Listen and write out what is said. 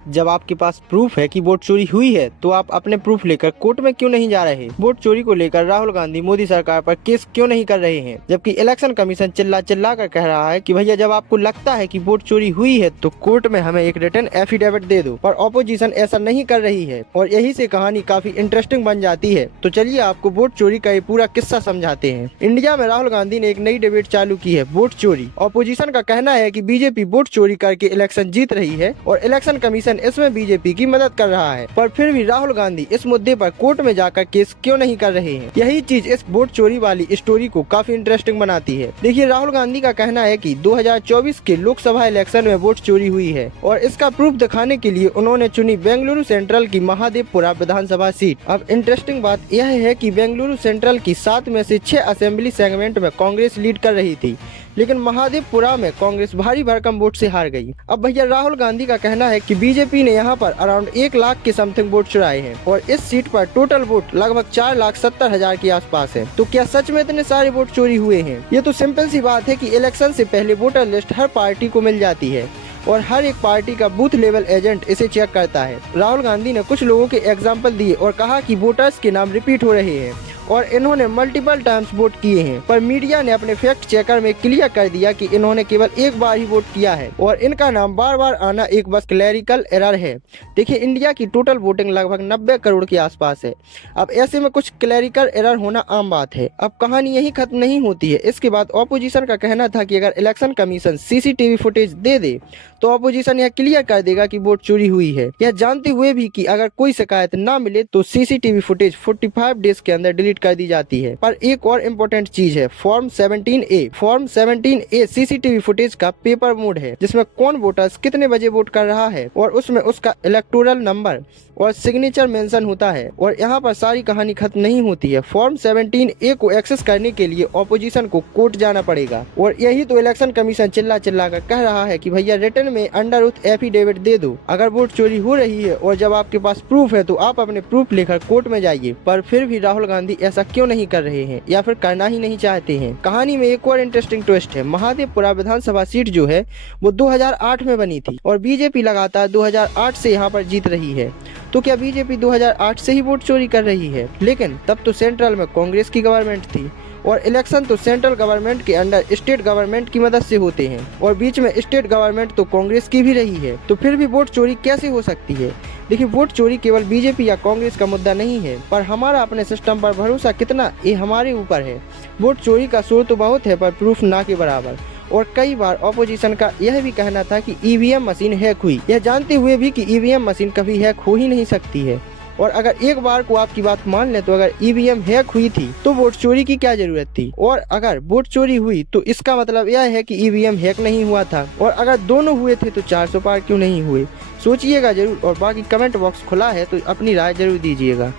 जब आपके पास प्रूफ है कि वोट चोरी हुई है तो आप अपने प्रूफ लेकर कोर्ट में क्यों नहीं जा रहे? वोट चोरी को लेकर राहुल गांधी मोदी सरकार पर केस क्यों नहीं कर रहे हैं? जबकि इलेक्शन कमीशन चिल्ला चिल्ला कर कह रहा है कि भैया जब आपको लगता है कि वोट चोरी हुई है तो कोर्ट में हमें एक रिटर्न एफिडेविट दे दो, पर ऑपोजिशन ऐसा नहीं कर रही है और यही से कहानी काफी इंटरेस्टिंग बन जाती है। तो चलिए आपको वोट चोरी का ये पूरा किस्सा समझाते हैं। इंडिया में राहुल गांधी ने एक नई डिबेट चालू की है, वोट चोरी। ऑपोजिशन का कहना है कि बीजेपी वोट चोरी करके इलेक्शन जीत रही है और इलेक्शन कमीशन इसमें बीजेपी की मदद कर रहा है, पर फिर भी राहुल गांधी इस मुद्दे पर कोर्ट में जाकर केस क्यों नहीं कर रहे हैं? यही चीज इस वोट चोरी वाली स्टोरी को काफी इंटरेस्टिंग बनाती है। देखिए, राहुल गांधी का कहना है कि 2024 के लोकसभा इलेक्शन में वोट चोरी हुई है और इसका प्रूफ दिखाने के लिए उन्होंने चुनी बेंगलुरु सेंट्रल की महादेवपुरा विधानसभा सीट। अब इंटरेस्टिंग बात यह है कि बेंगलुरु सेंट्रल की 7 में से 6 असेंबली सेगमेंट में कांग्रेस लीड कर रही थी, लेकिन महादेवपुरा में कांग्रेस भारी भरकम वोट से हार गई। अब भैया राहुल गांधी का कहना है कि बीजेपी ने यहां पर अराउंड 1 लाख के समथिंग वोट चुराए हैं और इस सीट पर टोटल वोट लगभग 4,70,000 के आसपास है। तो क्या सच में इतने सारे वोट चोरी हुए हैं? ये तो सिंपल सी बात है कि इलेक्शन से पहले वोटर लिस्ट हर पार्टी को मिल जाती है और हर एक पार्टी का बूथ लेवल एजेंट इसे चेक करता है। राहुल गांधी ने कुछ लोगों के एग्जाम्पल दिए और कहा कि वोटर्स के नाम रिपीट हो रहे हैं और इन्होंने मल्टीपल टाइम्स वोट किए हैं, पर मीडिया ने अपने फैक्ट चेकर में क्लियर कर दिया कि इन्होंने केवल एक बार ही वोट किया है और इनका नाम बार बार आना एक बस क्लैरिकल एरर है। देखिए, इंडिया की टोटल वोटिंग लगभग 90 करोड़ के आसपास है। अब ऐसे में कुछ क्लैरिकल एरर होना आम बात है। अब कहानी यही खत्म नहीं होती है। इसके बाद ऑपोजिशन का कहना था कि अगर इलेक्शन कमीशन सीसीटीवी फुटेज दे दे तो ऑपोजिशन यह क्लियर कर देगा कि वोट चोरी हुई है, यह जानते हुए भी कि अगर कोई शिकायत ना मिले तो सीसीटीवी फुटेज 45 डेज के अंदर डिलीट कर दी जाती है। पर एक और इम्पोर्टेंट चीज है, फॉर्म 17A सीसीटीवी फुटेज का पेपर मोड है, जिसमें कौन वोटर्स कितने बजे वोट कर रहा है और उसमें उसका इलेक्टोरल नंबर और सिग्नेचर मेंशन होता है। और यहाँ पर सारी कहानी खत्म नहीं होती है। फॉर्म 17A को एक्सेस करने के लिए ऑपोजिशन को कोर्ट जाना पड़ेगा और यही तो इलेक्शन कमीशन चिल्ला चिल्ला कर कह रहा है कि भैया रिटर्न में अंडर ओथ एफिडेविट दे दो अगर वोट चोरी हो रही है, और जब आपके पास प्रूफ है तो आप अपने प्रूफ लेकर कोर्ट में जाइए। पर फिर भी राहुल गांधी ऐसा क्यों नहीं कर रहे हैं या फिर करना ही नहीं चाहते हैं? कहानी में एक और इंटरेस्टिंग ट्विस्ट है। महादेवपुरा विधानसभा सीट जो है वो 2008 में बनी थी और बीजेपी लगातार 2008 से यहाँ पर जीत रही है। तो क्या बीजेपी 2008 से ही वोट चोरी कर रही है? लेकिन तब तो सेंट्रल में कांग्रेस की गवर्नमेंट थी और इलेक्शन तो सेंट्रल गवर्नमेंट के अंडर स्टेट गवर्नमेंट की मदद से होते हैं और बीच में स्टेट गवर्नमेंट तो कांग्रेस की भी रही है। तो फिर भी वोट चोरी कैसे हो सकती है? देखिए, वोट चोरी केवल बीजेपी या कांग्रेस का मुद्दा नहीं है, पर हमारा अपने सिस्टम पर भरोसा कितना, ये हमारे ऊपर है। वोट चोरी का शोर तो बहुत है पर प्रूफ ना के बराबर। और कई बार ऑपोजिशन का यह भी कहना था कि ईवीएम मशीन हैक हुई, यह जानते हुए भी कि ईवीएम मशीन कभी हैक हो ही नहीं सकती है। और अगर एक बार को आपकी बात मान लें तो अगर ईवीएम हैक हुई थी तो वोट चोरी की क्या जरूरत थी? और अगर वोट चोरी हुई तो इसका मतलब यह है कि ईवीएम हैक नहीं हुआ था, और अगर दोनों हुए थे तो 400 पार क्यों नहीं हुए? सोचिएगा जरूर और बाकी कमेंट बॉक्स खुला है तो अपनी राय जरूर दीजिएगा।